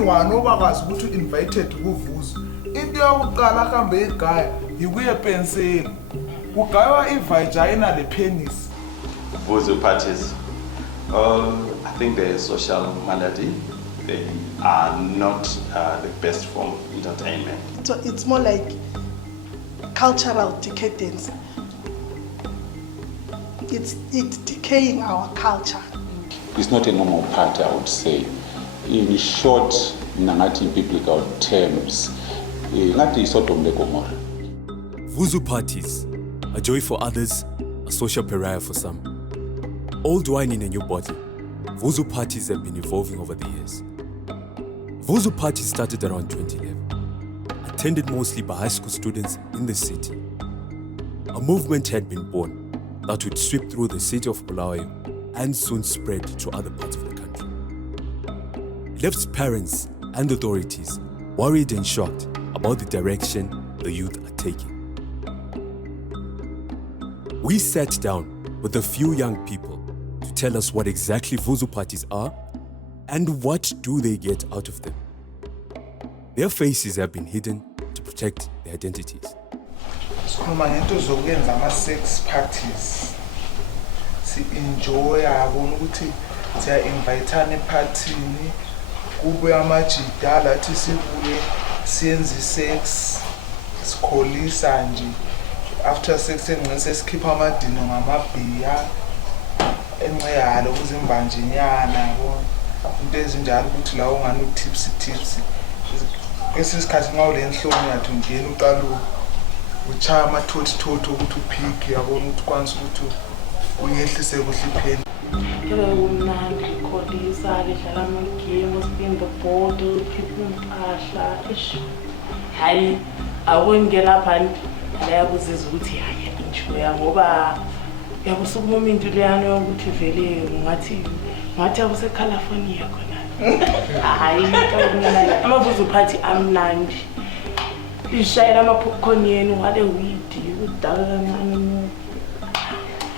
anyone obakwazi ukuthi invited kuvuzu into yokuqala ahambe igaya yikuye penseli kugaywa ivagina le penis. Vuzu parties, I think they're a social malady. They are not the best form of entertainment. So it's more like cultural decadence. It's decaying our culture. It's not a normal party, I would say. In short, nangati biblical terms, ngati Sodom and Gomorrah. Vuzu parties, a joy for others, a social pariah for some. Old wine in a new bottle, Vuzu parties have been evolving over the years. Vuzu parties started around 2011, attended mostly by high school students in the city. A movement had been born that would sweep through the city of Bulawayo and soon spread to other parts of the country. It left parents and authorities worried and shocked about the direction the youth are taking. We sat down with a few young people to tell us what exactly Vuzu parties are and what do they get out of them. Their faces have been hidden to protect their identities. Sikhuluma ngento zokuyenza ama-sex parties. Si-enjoy yabona ukuthi siya-invitana ephathini kube amajida lathi sibuye siyenze i-sex sikholisa nje. After sex engqe sesikhipha amadino ngamabhiya enceyalo kuzimbanjinyana yabona into ezinjalo ukuthi la ungani tipsy kwesinye isikhathi nxa ule nhloni yathi ungena uqala uchaya amathothithothi ukuthi uphike yabona ukuthi kwanisa ukuthi uyehlise kuhle ipheni. Umnandi ukholisa lidlala amagame spin the board khipha impahla hayi awongela lapha ayakuzizwa ukuthi hayi enjoy ngoba yakusukuma umuntu leyana yokuthi vele ngathi akuse California khona hayi amavuzu party amnandi ishayela ama popcorn yenu wale weed udala kancane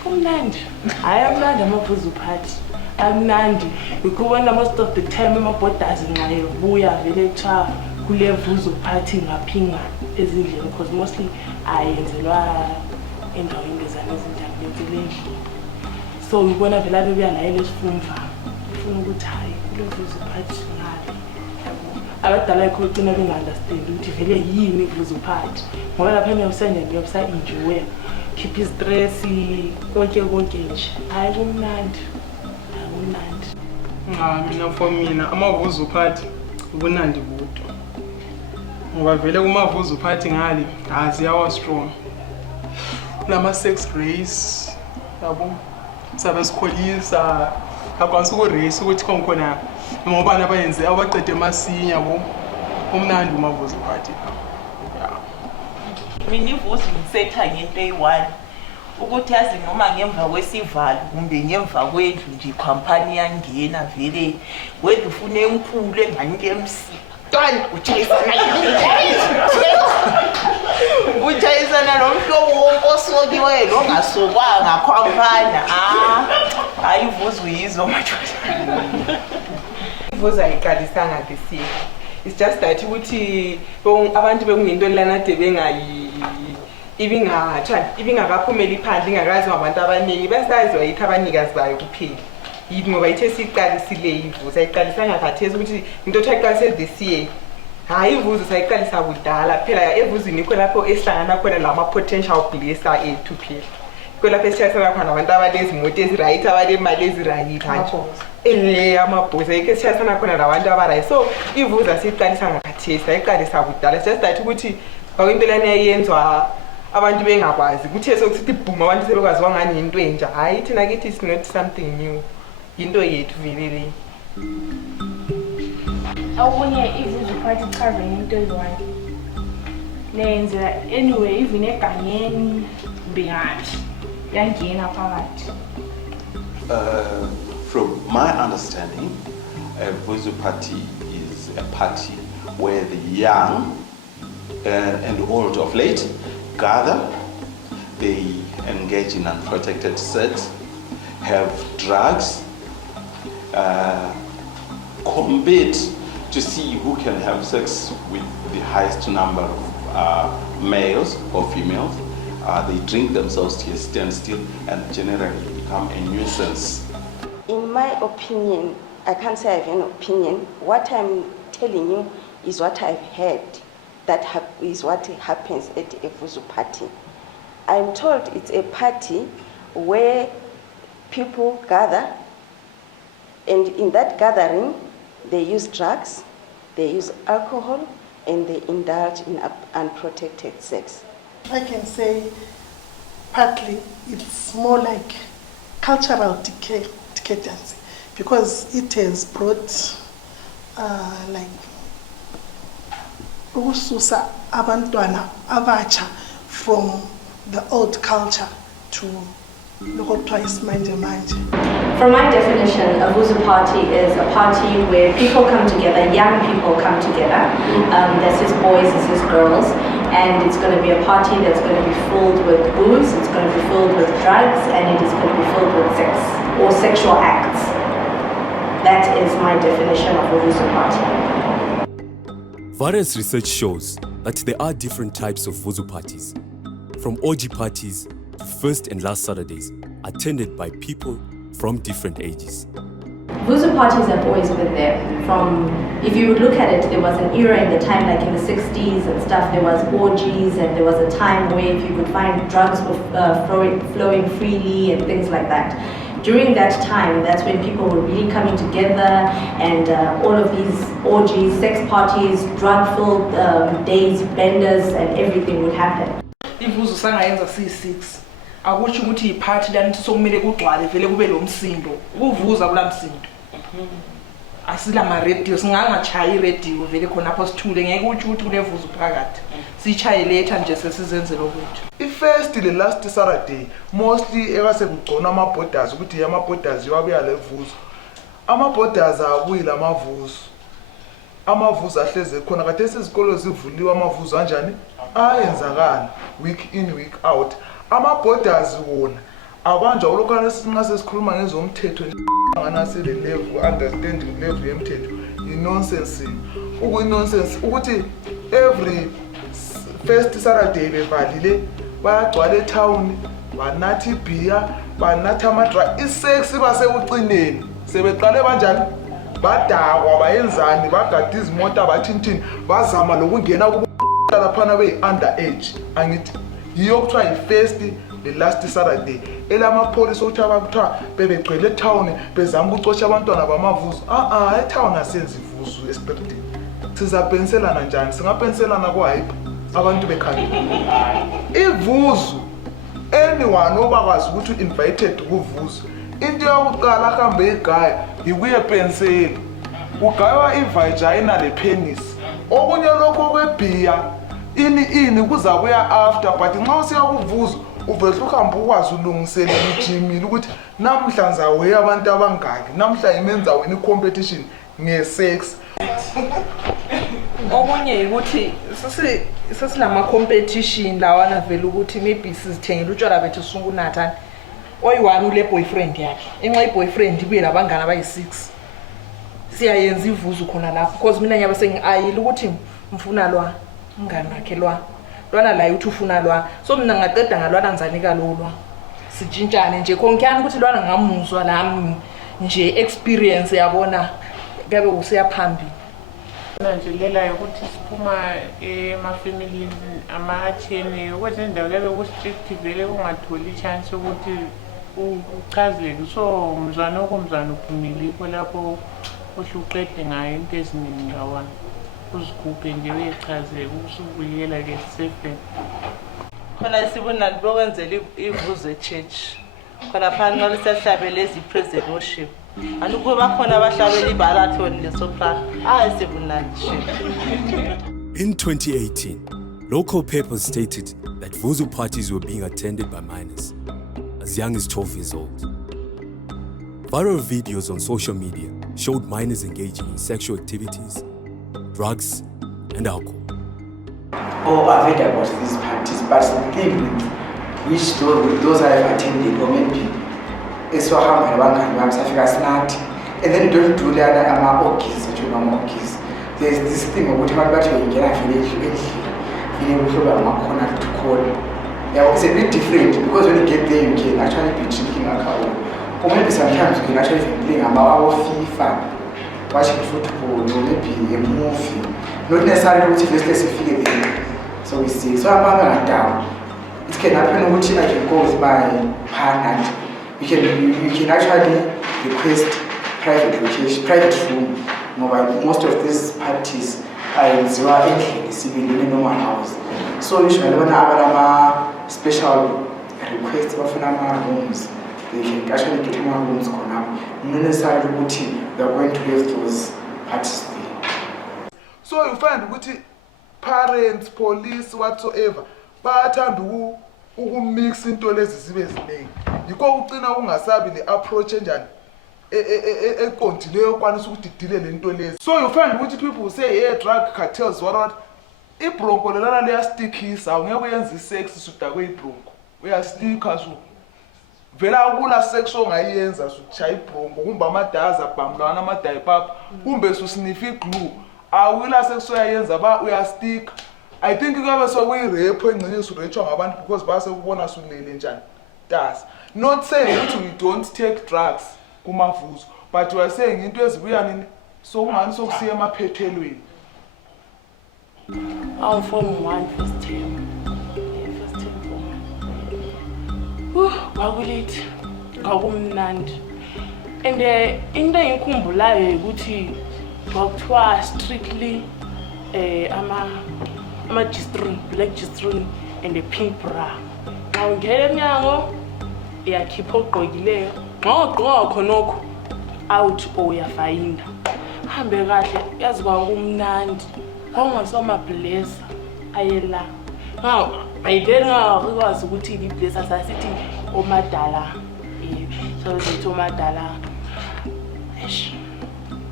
umnandi hayi amnandi amavuzu party amnandi ukubona most of the time ama-borders nqaye buya vele cha kule vuzu party ngaphinga ezindlini because mostly ayenzelwa endaweni lezana ezinjani endlini so ubona vele abebuya naye lesifumva ufuna ukuthi hayi kule vuzu party ngale abadala ikho ugcina benga-understand ukuthi vele yini vuzu party ngoba lapha niyawusenjani uyabusa-enjoya keep istress konke nje hayi kumnandi mina for mina amavuzu party ubunandi bodwa ngoba vele kumavuzu party ngale ziyawa strong kulama-sex race yabo sabe sikholisa akwanisa ukurace ukuthi khona ngobani abayenze abaqede masinya yabo umnandi umavuzu party. Mina ivuzu ngisetha ngento eyi-1 ukuthi yazi noma ngemva kwesivalo kumbe ngemva kwendlu nje ikhampani yangena vele wendlu ufuna enkulu engani emsitwana utshayisana nomhlobo wonkosokiweyo longasokwanga khwampana hayi ivuzu yizo madoda. Ivuzu ayiqalisanga this year. It's just that ukuthi abantu bekungento lanade ibingakaphumeli phandle ingakazi ngabantu abaningi besazizwa yithi abanikazi bayo kuphela yithi ngoba ithe siyiqalisile ivuzu ayiqalisanga khathesi ukuthi into ethi this year hayi ivuzu sayiqalisa kudala phela evuzini ikho lapho esihlangana khona lama-potential blesser ethu phela ikho lapho esishayisana khona abantu abanezimoto ezirayithi abanemali ezirayithi nje amabhuza yikho esishayisana khona labantu abarayithi so ivuzu asiyiqalisa ngakhathesi ayiqalisa kudala just that ukuthi into lana yayiyenzwa abantu bengakwazi kuthe sokuthi boom abantu sebekwazi wangani into enja hayi thina kithi is not something new into yethu vele le. Awubonye ivuzu party chaza into eyi-1 lenzela anyway even egangeni bengathi yangena phakathi. From my understanding, a Vuzu party is a party where the young and old of late gather, they engage in unprotected sex, have drugs, compete to see who can have sex with the highest number of males or females. They drink themselves to a standstill and generally become a nuisance. In my opinion, I can't say I have an opinion. What I'm telling you is what I've heard. That is what happens at a Vuzu party. I'm told it's a party where people gather, and in that gathering, they use drugs, they use alcohol, and they indulge in unprotected sex. I can say partly it's more like cultural decadence, because it has brought like ukususa abantwana abatsha from the old culture to lokho kuthiwa isimanje manje. From my definition, a Vuzu party is a party where people come together, young people come together. This is boys, this is girls, and it's going to be a party that's going to be filled with booze, it's going to be filled with drugs, and it is going to be filled with sex or sexual acts. That is my definition of a Vuzu party. Various research shows that there are different types of Vuzu parties, from orgy parties to first and last Saturdays, attended by people from different ages. Vuzu parties have always been there. If you would look at it, there was an era in the time, like in the 60s and stuff, there was orgies, and there was a time where if you could find drugs were flowing freely and things like that. During that time, that's when people were really coming together, and all of these orgies, sex parties, drug-filled days, benders, and everything would happen. Ivuzu sangayenza C6 akusho ukuthi iphathi lani sokumele kugcwale vele kube lo msindo ukuvuza kula msindo asila ma radio singangachayi radio vele khona apho sithule ngeke uthi kule vuzu phakathi sichaye later nje sesizenzela kwethu. I-first le last Saturday mostly ekasebugcona ama-borders ukuthi ama-borders yabuya le vuzu. Ama-borders abuyi lamavuzu. Amavuzu ahleze khona kade sizikolo zivuliwe amavuzu kanjani ayenzakala week in week out. Ama-borders wona abanjwa ulokana sinxa sesikhuluma ngezomthetho nganase le level understanding level yemthetho i-nonsense. Uku-nonsense ukuthi every first Saturday bevalile bayagcwala etown banathi beer banathi amadra isex basekucineni sebeqale kanjani badakwa bayenzani bagada izimota bathintini bazama lokungena laphana be-underage angithi yiyo kuthiwa yi-first the last Saturday elamapolisi okuthi abakuthiwa bebegcwele etown bezama ukucosha abantwana bamavuzu etown asenzi ivuzu esiqedini sizabhenselana njani singabhenselana kwayipi abantu bekhangela ivuzu anyone obakwazi ukuthi invited kuvuzu into yokuqala ahambe igaya ikuye penseli ugaywa ivagina le penis okunye lokho kwebhiya ini kuzabuya after but nxa usiya kuvuzu uvele uhamba ukwazi ulungisele ijimile ukuthi namhla ngizaweya abantu abangaki namhla imenza wena competition ngesex. Okunye ukuthi sesilama competition lawana vele ukuthi maybe sizithengela utshwala bethu sunkunatha oyi-1 ule boyfriend yakhe enxa i-boyfriend ibuye labangana abayi-6 siyayenza ivuzu khona lapho because mina nyabe sengi-ayile ukuthi mfuna lwa mngani wakhe lwana la uthi ufuna lwa so mina ngaqeda ngalwana ngizanika lolwa sijintshane nje konkyani ukuthi lwana ngamuzwa lami nje experience yabona kabe usiyaphambili nanjelela ukuthi siphuma emafamily amachene kwezindawo kebe ku-strict vele ungatholi chance ukuthi uchazeke so mzwana okumzwana uphumile ikho lapho uhluqede ngayo into eziningi ngawana uzigubhe nje uyechazeke usubuyela ke sefe khona sibona bokwenzela ivuzu e-church khona phana lisahlabela ezi-praise worship andukho bakhona abahlabela ibalathoni lesoprano sibunanje. In 2018, local papers stated that Vuzu parties were being attended by minors as young as 12 years old. Viral videos on social media showed minors engaging in sexual activities, drugs, and alcohol. I've heard about these parties, but the thing with those I have attended, or maybe it's so hard, and then you don't do the other orgies, which you know orgies. there's this thing about what you get to call. Yeah, it's a bit different because when you get there, you can actually be drinking alcohol. Or maybe sometimes you can actually be playing about FIFA, watching football, or maybe a movie. Not necessarily which is specific thing. So we see. So I'm going down. It can happen which like it goes by partner. You can actually request private location, private room. Most of these parties are in the normal house. So usually when I have a special request of rooms, they can actually get more rooms going up. Not necessarily they are going to have those parties there. So you find ukuthi parents, police, whatsoever, bayathanda ukumix into lezi zibe ziningi. Yikho ucina ungasabi le-approach enjani eqondileyo kwanisa ukuthi idile le nto lezi. So you find ukuthi people say hey drug cartels what ibronco lelana liyastickisa awungeke uyenze isex sudakwe ibronco uyasticka so vela kula sex ongayenza suchaya ibronco kumbe amadaza abhamlwana amadayipapa kumbe susniff iglue awula sex oyayenza ba uyasticka. I think kuyabe sokuyi-rape engcinye surechwa ngabantu because base kubona sulele njani. Das not saying ukuthi we don't take drugs kumavuzo but we are saying into ezibuya nini so ungani sokusiya emaphethelweni. I'm from 1 first term. Kwakulithi kwakumnandi and into engikhumbulayo ukuthi kwakuthiwa strictly ama-G-string, black G-string and a pink bra. Xa ungena emnyango iyakhipha ogqokileyo xa ugqoka khonokho out or uyafayinda hambe kahle yazi kwakumnandi kwakungasomabhlesa ayela ayideni ngakwazi ukuthi ibhlesa sasithi omadala so zithi omadala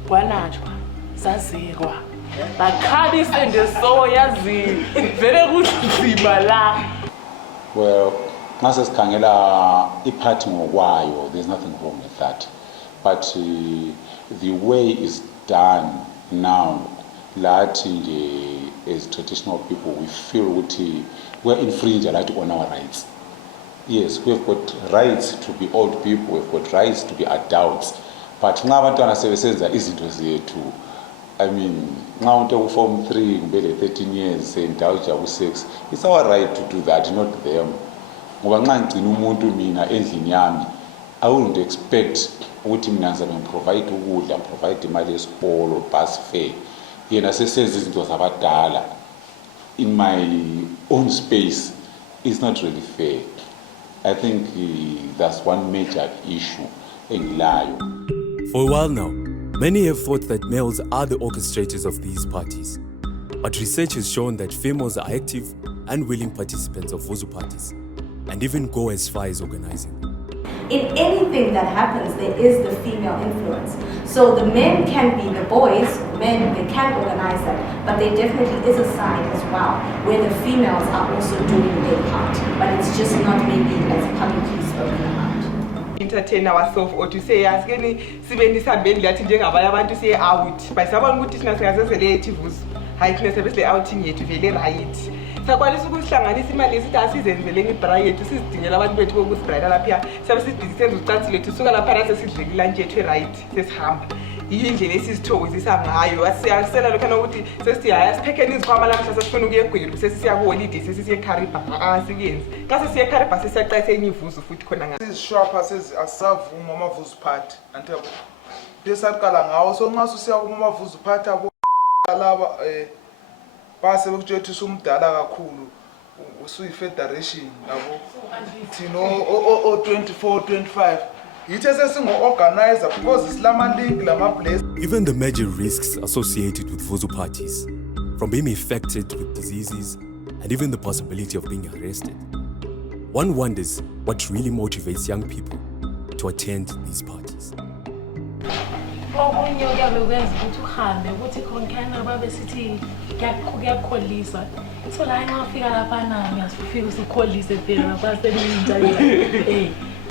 kwanatshwa sazikwa bakhalise ngeso yazi vele kunzima la. Well, nxa sesikhangela iphathi ngokwayo, there's nothing wrong with that, but the way it's done now, lathi as traditional people we feel ukuthi we're infringing on our rights. Yes, we've got rights to be old people, we've got rights to be adults, but nxa abantwana sebesenza izinto zethu, I mean, nxa umuntu form 3 kumbe 13 years indulge ku-sex, it's our right to do that, not them. Ngoba nxa ngicina umuntu mina endlini yami, I wouldn't expect ukuthi mina ngizabe ngiprovide ukudla, provide imali yesikolo, bus fare, yena sesenza izinto zabadala in my own space. It's not really fair. I think that's one major issue engilayo. For a while now, many have thought that males are the orchestrators of these parties. But research has shown that females are active and willing participants of Vuzu parties, and even go as far as organizing. In anything that happens, there is the female influence. So the men can be the boys, men, they can organize that, but there definitely is a side as well where the females are also doing their part, but it's just not maybe as publicly spoken about. Entertain ourselves or to say askeni sibendi sabeni lathi njengabanye abantu siye out but sabona ukuthi thina singazezele ethi Vuzu hayi thina sebesile outing yethu vele right sakwanisa ukusihlanganisa imali esithi asizenzeleni ibra yethu sizidingela abantu bethu bokusibhrayela lapha sabe sidisi senza ucansi lethu suka lapha sesidleki lunch yethu right sesihamba yindlela esizithokozisa ngayo asiyasela lokho ukuthi sesithi hayi asiphekeni izikhwama lamhla sesifuna ukuye eGweru sesisiya ku holiday sesisiye eKariba asiyenzi xa sesiye eKariba sesiyaqayisa enye iVuzu futhi khona ngayo sizishwapha asavuma amavuzu party ante yabo desaqala ngawo so nxa usiya kuma Vuzu party abo laba base bekutshethisa umdala kakhulu usuyi federation yabo thino o 24 25 yithi sesingo-organizer because islama league lama-place. Even the major risks associated with Vuzu parties, from being infected with diseases and even the possibility of being arrested. One wonders what really motivates young people to attend these parties. Okunye kuyabe kwenza ukuthi uhambe ukuthi khonkana babe sithi kuyakholisa so la nxa ufika lapha na uyafika usikholise phela lapha seninja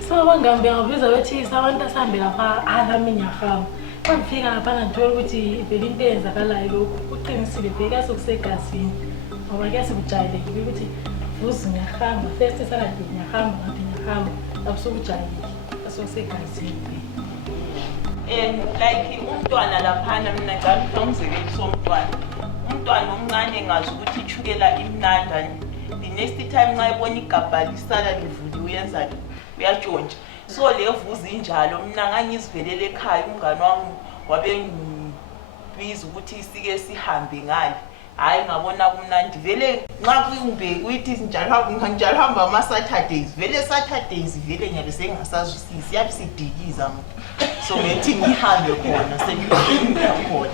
so abangambe ngabiza bethi abantu asambe lapha alaminya hamba xa ndifika ngaphana ndithole ukuthi vele into eyenzakalayo lokhu uqinisile vele kuyasekusegazini ngoba kuyasekujayelekile ukuthi Vuzu ngiyahamba first Saturday ngiyahamba ngathi ngiyahamba akusokujayelekile asekusegazini. And like umntwana laphana mina ngicela umzekelo somntwana umntwana omncane ngazi ukuthi ichukela imnandani the next time nxa ibona igabha lisala livuliwe uyenzani uyatshontsha. So le Vuzu injalo mina ngangizivelele ekhaya umngane wami wabe ngibiza ukuthi sike sihambe ngale hayi ngabona kumnandi vele nxa kuyimbe uyithi njalo hamba ama Saturdays vele Saturdays vele nyalo sengasazwisisi yabe sidikiza so ngithi ngihambe khona sengiya khona.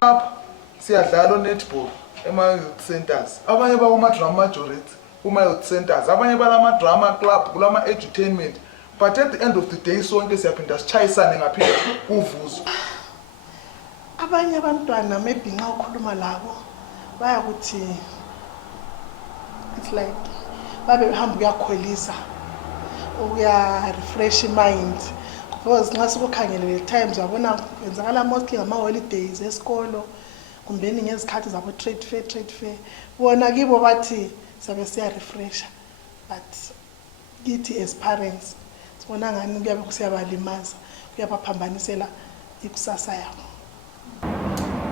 Apha siyadlala netball ema-youth centers, abanye bakuma-drama majority kuma-youth centers, abanye balama-drama club kulama-edutainment, but at the end of the day sonke siyaphinda sichayisane ngaphinde kuvuzu. Abanye abantwana maybe nxa ukhuluma labo bayakuthi it's like babe behamba uyakhwelisa uya-refresh mind because nxa sikukhangelele times wabona kwenzakala mostly ngama-holidays esikolo kumbeni ngezikhathi zabo-trade fair bona kibo bathi sabe siya-refresha but kithi as parents sibona ngani kuyabe kusiyabalimaza kuyabaphambanisela ikusasa yabo.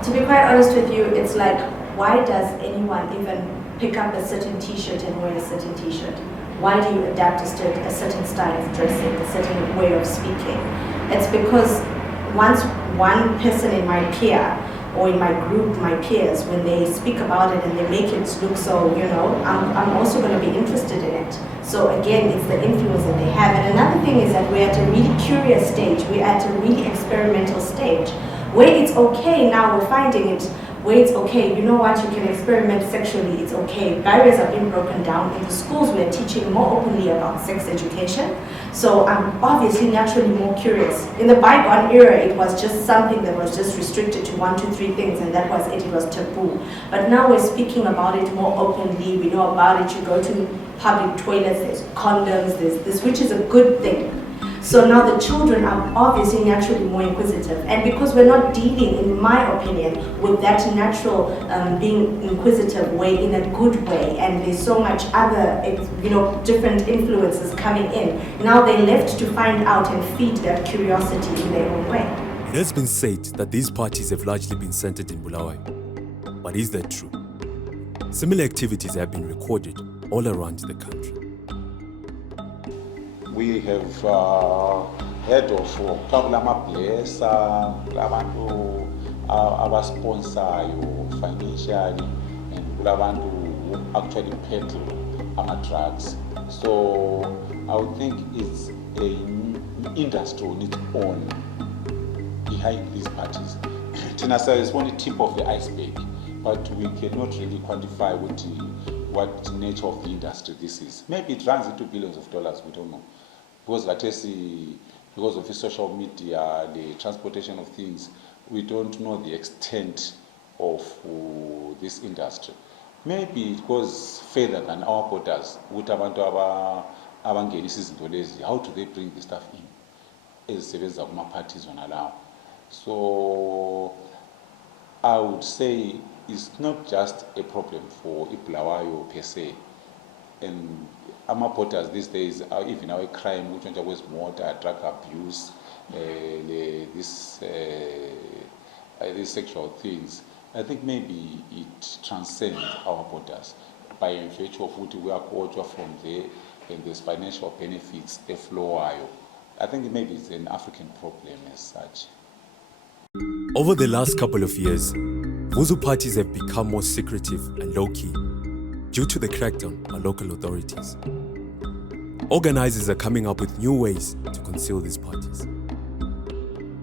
To be quite honest with you, it's like, why does anyone even pick up a certain t-shirt and wear a certain t-shirt? Why do you adapt a certain style of dressing, a certain way of speaking? It's because once one person in my peer or in my group, my peers, when they speak about it and they make it look so, I'm also going to be interested in it. So again, it's the influence that they have. And another thing is that we're at a really curious stage. We're at a really experimental stage. Where it's okay now, we're finding it, where it's okay, you know what, you can experiment sexually, it's okay. Barriers are being broken down. In the schools, we're teaching more openly about sex education. So I'm obviously naturally more curious. In the bygone era, it was just something that was just restricted to 1, 2, 3 things, and that was it, it was taboo. But now we're speaking about it more openly, we know about it, you go to public toilets, there's condoms, there's this, which is a good thing. So now the children are obviously naturally more inquisitive, and because we're not dealing, in my opinion, with that natural being inquisitive way in a good way, and there's so much other, different influences coming in, now they're left to find out and feed that curiosity in their own way. It has been said that these parties have largely been centered in Bulawayo. But is that true? Similar activities have been recorded all around the country. We have heard of Kabulama Blessa, Labantu abasponsayo financially, and Labantu who actually peddle drugs. So I would think it's an industry on its own behind these parties. Tinasa is only tip of the iceberg, but we cannot really quantify what nature of the industry this is. Maybe it runs into billions of dollars, we don't know. Because of the social media, the transportation of things, we don't know the extent of this industry. Maybe it goes further than our borders. How do they bring this stuff in? As parties on allow. So I would say it's not just a problem for Bulawayo per se. And our porters these days are even our crime, which was more drug abuse, these sexual things. I think maybe it transcends our borders by virtue of what we are culture from there, and there's financial benefits a flow. I think maybe it's an African problem as such. Over the last couple of years, Vuzu parties have become more secretive and low-key due to the crackdown by local authorities. Organizers are coming up with new ways to conceal these parties.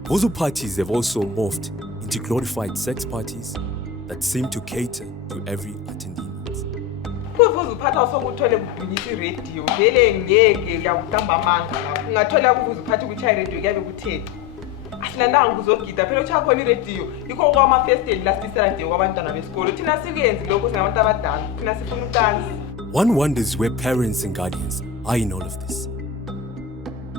Vuzu parties have also morphed into glorified sex parties that seem to cater to every attendee needs. Vuzu party also kuthole kudunyisa radio vele ngeke yakutamba amanga lapho ungathola kuvuzu party kuthi radio kuyabe kutheni asilandanga kuzogida phela ucha khona iradio ikho kwama first aid last Saturday kwabantwana besikolo thina sikuyenzi lokho singabantu abadala thina sifuna utanzi. One wonders where parents and guardians are in all of this.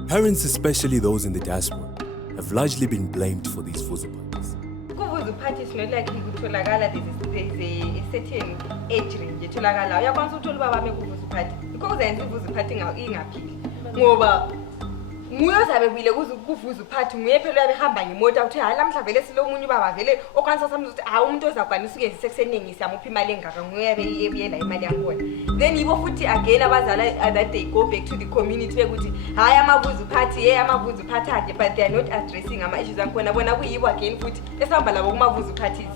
Parents, especially those in the diaspora, have largely been blamed for these Vuzu parties. Vuzu party is not like kutholakala there's a certain age range etholakala uyakwanisa ukuthola ubaba ame kuvuzu party because uzenza ivuzu party ingaphili ngoba nguye ozabe bile kuvuzu party nguye phela uyabehamba ngemoto uthi hayi lamhla vele silo omunye ubaba vele okwanisa samza ukuthi hayi umuntu ozakwanisa ukwenza iseseningi siyamupha imali engaka nguye ebuyela imali yakhona then yibo futhi again abazala that they go back to the community bekuthi hayi amavuzu party amavuzu party ade but they are not addressing ama issues akhona bona kuyibo again futhi esihamba labo kumavuzu parties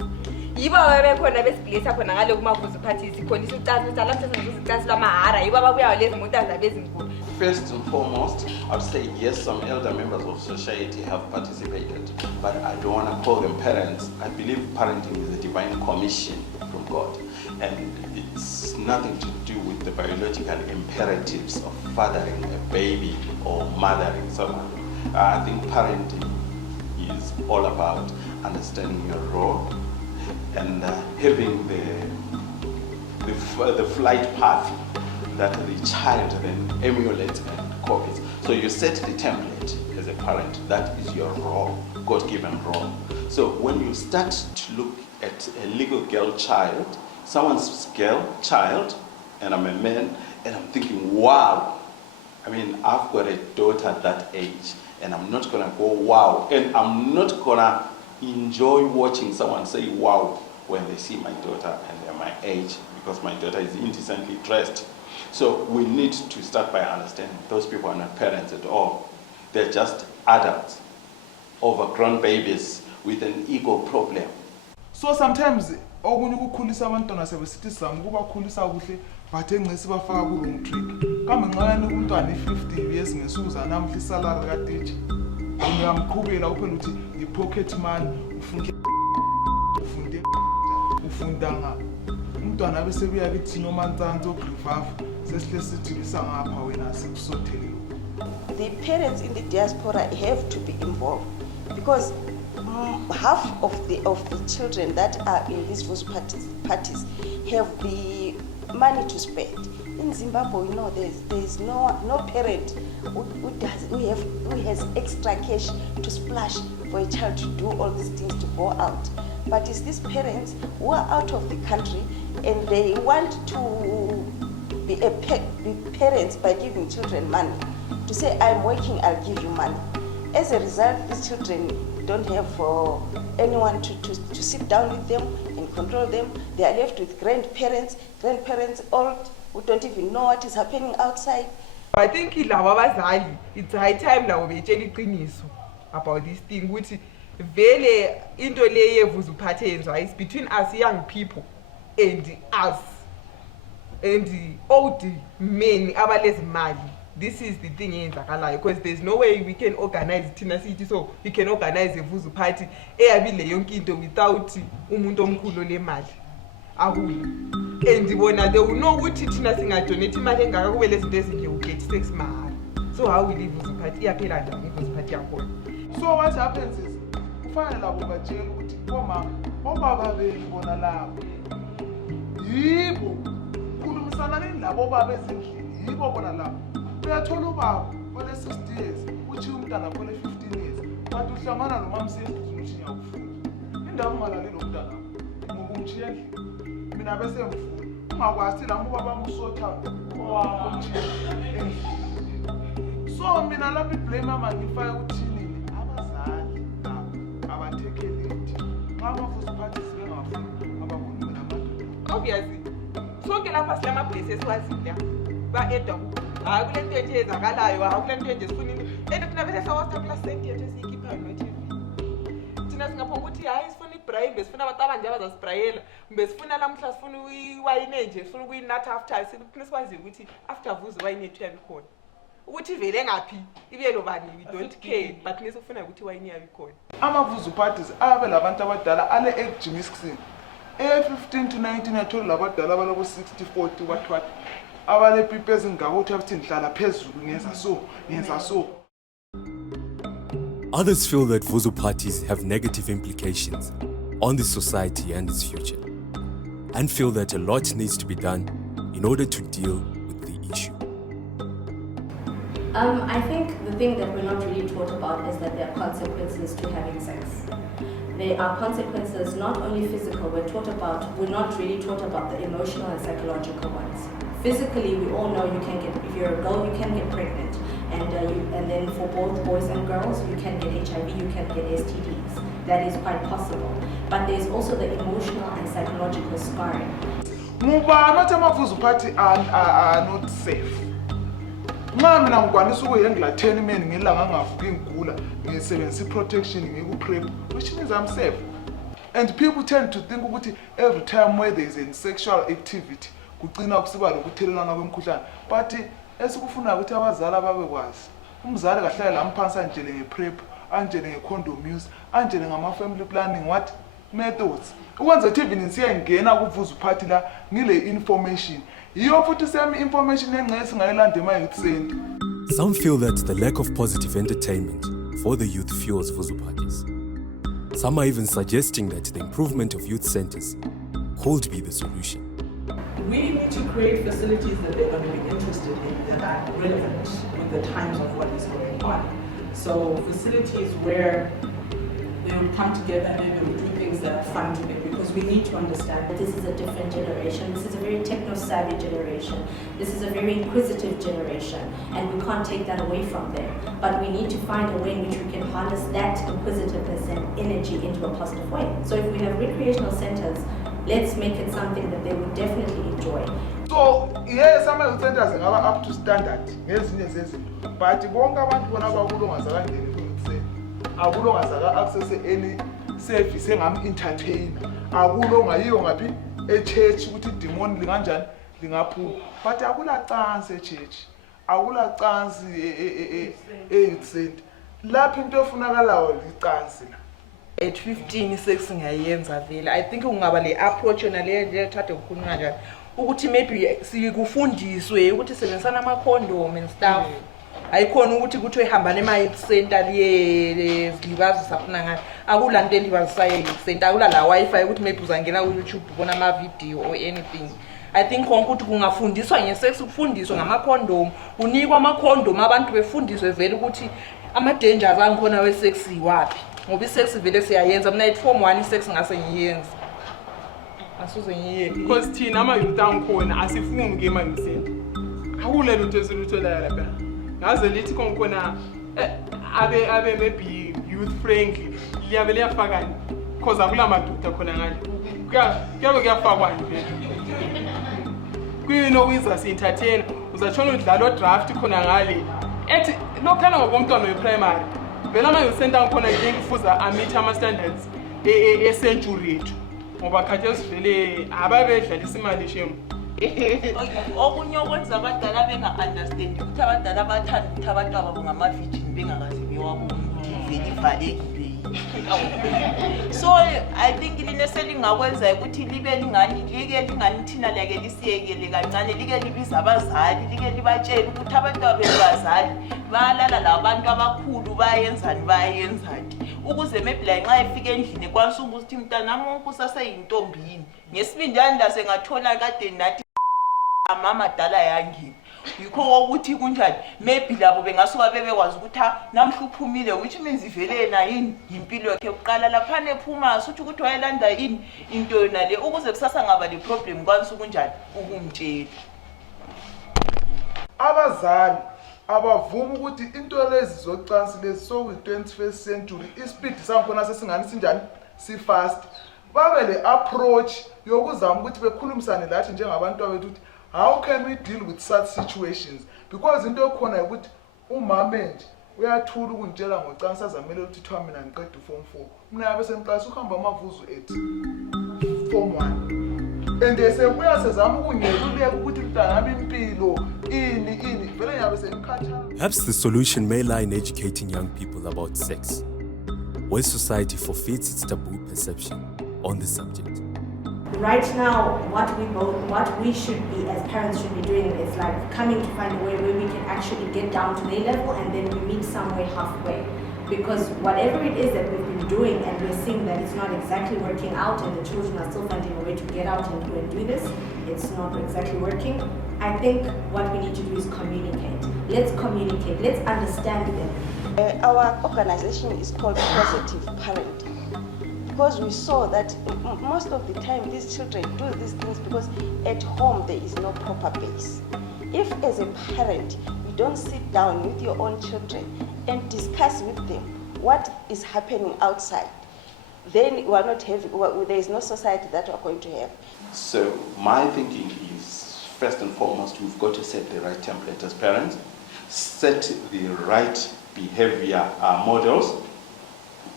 yibo abebekhona besiblesa khona ngale kumavuzu parties ikholisa ucaca ukuthi lamhla senza ucaca lamahara yibo ababuya lezi moto zabe ezinkulu. First and foremost, I would say yes, some elder members of society have participated, but I don't want to call them parents. I believe parenting is a divine commission from God, and it's nothing to do with the biological imperatives of fathering a baby or mothering someone. I think parenting is all about understanding your role and having the flight path that the child then emulates and copies. So you set the template as a parent. That is your role, God-given role. So when you start to look at a little girl child, someone's girl child, and I'm a man, and I'm thinking, wow. I mean, I've got a daughter at that age, and I'm not gonna go wow, and I'm not gonna enjoy watching someone say wow when they see my daughter and they're my age, because my daughter is indecently dressed. So we need to start by understanding those people are not parents at all. They're just adults, overgrown babies with an ego problem. So sometimes okunye ukukhulisa abantwana sebesithi sizama ukubakhulisa kuhle but engcisi bafaka ku wrong trick. Kambe nxayana umntwana i50 years ngesuza namhla isalary kateacher. Uyamqhubela uphela uthi i-pocket money ufunda ngapha. Umntwana bese buya kithi noma ntsantsi ogrivavu sesihle sithi bisangapha wena sikusothele. The parents in the diaspora have to be involved because half of the children that are in these Vuzu parties have the money to spend. In Zimbabwe, you know, there's no parent who has extra cash to splash for a child to do all these things to go out. But it's these parents who are out of the country and they want to be parents by giving children money. To say, I'm working, I'll give you money. As a result, these children don't have anyone to sit down with them and control them. They are left with grandparents old, who don't even know what is happening outside. I think it's high time now we iqiniso about this thing which vele into le yevuzu patterns is between us young people and us and the old men abalezi mali. This is the thing eyenzakalayo because there's no way we can organize Tina City, so we can organize a Vuzu party eyabile yonke into without umuntu omkhulu le mali akuyi. And bona they will know ukuthi thina singadonate imali engaka kube lezi zinto ezinje uget sex mahhala. So how will Vuzu party iyaphela njani Vuzu party yakhona? So what happens is kufanele labo batshela ukuthi obaba benu bona labo yibo khulumisana nalabo baba ezindlini yibo bona labo uyathola ubaba ole 60 years uthi umntana ole 15 years but uhlangana nomamsisi uthi ngiyakufunda indawo ungalaleli umntana ngoba umthiya endlini mina bese ngifuna ungakwazi lami ubaba musotha owakho umthiya endlini. So mina lapho iblame amangifaya uthini abazali abathekeleti xa amavuzu parties bengafuni abakhuluma nabantu. Obviously sonke lapha silama place esiwazile ba-edwa hayi kule nto enje ezakalayo hayi kule nto enje sifuna and thina bese sawastapula senti yethu esiyikhiphayo no-TV. Thina singaphonga ukuthi hayi sifuna ibrayini besifuna abantu abanje abazasibrayela mbe sifuna lamhla sifuna iwayini enje sifuna ukuyinatha after thina sikwaziyo ukuthi after Vuzu iwayini yethu yabe khona ukuthi vele ngaphi ibiyelo bani we don't care but thina sifuna ukuthi iwayini yabe khona. Amavuzu parties abe labantu abadala ale age mixing 15 to 19 athola labadala balabo 60 40 what abale people ezingabo uthi abathi ndlala phezulu ngenza so. Others feel that Vuzu parties have negative implications on the society and its future, and feel that a lot needs to be done in order to deal with the issue. I think the thing that we're not really taught about is that there are consequences to having sex. There are consequences, not only physical, we're not really taught about the emotional and psychological ones. Physically, we all know if you're a girl, you can get pregnant. And then for both boys and girls, you can get HIV, you can get STDs. That is quite possible. But there's also the emotional and psychological scarring. Muba not amavuzu party are not safe. Mama mina ngikwanisa ukuyengla 10 men ngilanga ngavuka ingula ngisebenzisa protection ngikuprep, which means I'm safe. And people tend to think ukuthi every time where there is a sexual activity kugcina kusiba lokuthelelana kwemikhuhlane. But esikufuna ukuthi abazali ababekwazi umzali kahlale lamphansi anjele ngeprep, anjele ngecondom use, anjele ngama-family planning what methods ukwenza ukuthi even siyangena kuvuzu party la ngile information yiyo futhi same information engceke singayilanda ema-youth center. Some feel that the lack of positive entertainment for the youth fuels Vuzu parties. Some are even suggesting that the improvement of youth centers could be the solution. We need to create facilities that they're going to be interested in, that are relevant with the times of what is going on. So facilities where they will come together and they will do things that are fun to them, because we need to understand that this is a different generation. This is a very techno-savvy generation. This is a very inquisitive generation, and we can't take that away from them. But we need to find a way in which we can harness that inquisitiveness and energy into a positive way. So if we have recreational centers, let's make it something that they would definitely enjoy. So yes, some youth centers are up to standard ngezinye zezinto, but bonke abantu bona bakulonga zakangeni ku-youth center akulonga zaka-access any service engam-entertain, akulonga yiyo ngaphi e-church ukuthi idemoni linganjani lingaphuma, but akulacansi e-church, akulacansi e-youth center. Lapho into efunakalayo licansi la. At 15 sesingayenza vele. I think ungaba le approach yona le nje thathe ukukhuluma njalo ukuthi maybe sikufundiswe ukuthi sebenzisana ama condom and stuff. Ayikhona ukuthi kuthiwe ihamba nema youth center liye zilibazisa khona ngathi akulanto elibazisayo youth center, akula la wifi ukuthi maybe uzangena ku YouTube ubona ama video or anything. I think konke ukuthi kungafundiswa ngesex, kufundiswa ngama condom, unikwa ama condom abantu befundiswe vele ukuthi ama dangers angikhona we sex iwapi. Ngoba isex vele siyayenza mina form 1 isex ngase ngiyenza asuze ngiyenze because thina ama youth angikhona asifuni ke ema youth center akule lutho esiluthola lapha ngaze lithi konkhona abe maybe youth friendly liyabe liyafakani because akula madoda khona ngale kuyabe kuyafakwa nje kuyino kwiza si entertain uzatshona udlala draft khona ngale ethi lokhana ngokomntwana we-primary vele ama-youth center ngikhona ngike kufuza amithe ama-standards e-century yethu ngoba khathesi vele ababedlalisa imali shemu. Okunye okwenza abadala benga-understandi ukuthi abadala bathanda ukuthi abantu ababo ngama-virgin bengakaze bewabona ukuthi vele ivalekile. So I think line selingakwenza ukuthi libe lingani thina leke lisiyekele kancane, like libiza abazali, like libatshele ukuthi abantu abezazali bayalala labantu abakhulu bayenzani ukuze maybe la nxa efika endlini ekwanisa ukuthi mntanami wonke usaseyintombini ngesibindani la sengathola kade nathi mama dala yangini. Yikho ukuthi kunjani maybe labo bengasuka bebekwazi ukuthi namhla uphumile, which means ivele yena yini impilo yakhe uqala lapha ephuma suthi ukuthi wayelanda yini into yona le ukuze kusasa ngaba le problem kwanisa kunjani ukumtshela. Abazali abavuma ukuthi into lezi zocansi lezi so kwi-21st century ispeed sankhona sesingani sinjani si-fast, babe le approach yokuzama ukuthi bekhulumisane lathi njengabantu abethu ukuthi how can we deal with such situations, because into ekhona ukuthi umama nje uyathula ukuntshela ngocansi azamele ukuthi kuthiwa mina ngiqeda form 4 mina yabe semklasi ukuhamba amavuzu ethi form 1 and sebuya sezama ukungeluleka ukuthi mntanami impilo ini vele yabe semkhathala. Perhaps the solution may lie in educating young people about sex, where society forfeits its taboo perception on the subject. Right now, what we should be, as parents should be doing is like coming to find a way where we can actually get down to their level and then we meet somewhere halfway. Because whatever it is that we've been doing and we're seeing that it's not exactly working out and the children are still finding a way to get out and do this, it's not exactly working. I think what we need to do is communicate. Let's communicate, let's understand them. Our organization is called Positive Parenting because we saw that most of the time these children do these things because at home there is no proper base. If as a parent you don't sit down with your own children and discuss with them what is happening outside, then we are not having, there is no society that we are going to have. So my thinking is, first and foremost, we've got to set the right template as parents, set the right behavior models,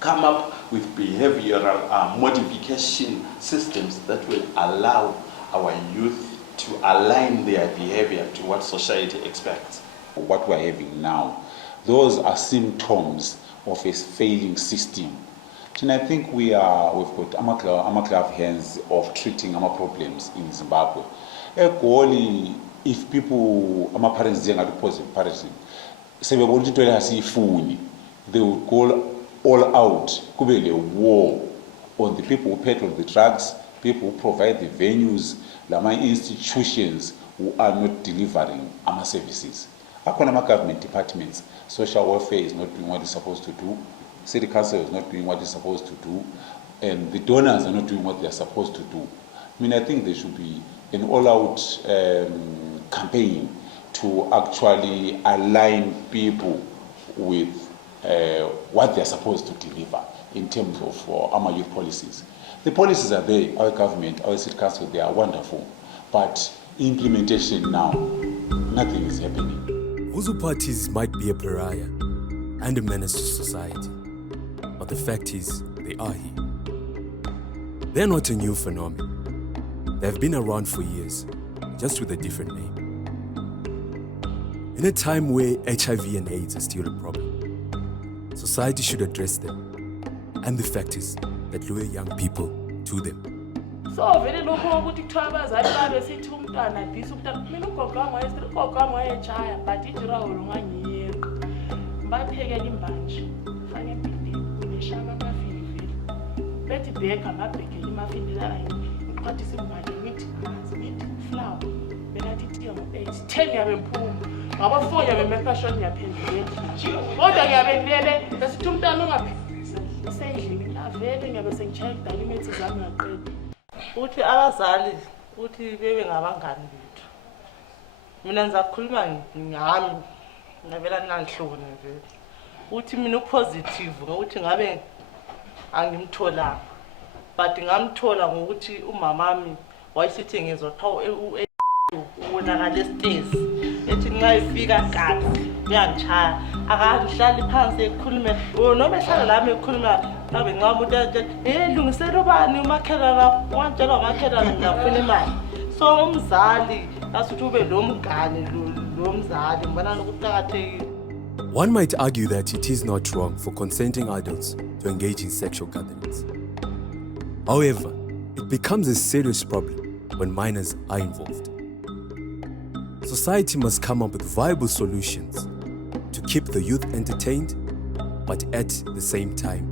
come up with behavioral modification systems that will allow our youth to align their behavior to what society expects. What we're having now, those are symptoms of a failing system. And I think we've got amaklave hands of treating our problems in Zimbabwe. If people, our parents are positive parenting, they would go all out, could be a war on the people who peddle the drugs, people who provide the venues, my institutions who are not delivering our services. Our government departments, social welfare is not doing what it's supposed to do, city council is not doing what it's supposed to do, and the donors are not doing what they're supposed to do. I mean, I think there should be an all-out campaign to actually align people with what they're supposed to deliver in terms of our youth policies. The policies are there, our government, our city council, they are wonderful, but implementation now, nothing is happening. Vuzu parties might be a pariah and a menace to society, but the fact is, they are here. They're not a new phenomenon. They've been around for years, just with a different name. In a time where HIV and AIDS are still a problem, society should address them, and the fact is that lure young people to them. So vele lokho ukuthi kuthiwa abazali babe sithi umntwana adisa umntwana mina ugogo wami wayetshaya but ijirawo lungangiyenqa mbaphekela imbanje fake empindeni neshaka amafilifili bethi bheka mabhekela imafini la ngiqhathisa imbanje ngithi flower bekathi tiya ngo-8 10 yabe mphuma ngaba4 yabe mekashoni yaphendula kodwa ngiyabe ngilele besithi umntwana ungaphila sendlini la vele ngiyabe sengitshaya kudala imethi zami ngaqeda. Uthi abazali uthi bebe ngabangani bethu. Mina ngizakhuluma ngami ngabela nanhloni nje. Uthi mina upositive ngokuthi ngabe angimtholanga. But ngamthola ngokuthi umamami wayesithi ngizothawu ubonakala esitezi. Ethi nxa ifika kahle uyangitshaya. Akangihlali phansi ekhulume noma ehlala lami ekhuluma ngabe ngabe lungisela ubani umakhelana wantshela umakhelana ngiyafuna imali. So umzali asuthi ube lo mngane lo mzali ngibona ukuqhakathekile. One might argue that it is not wrong for consenting adults to engage in sexual gatherings. However, it becomes a serious problem when minors are involved. Society must come up with viable solutions to keep the youth entertained, but at the same time,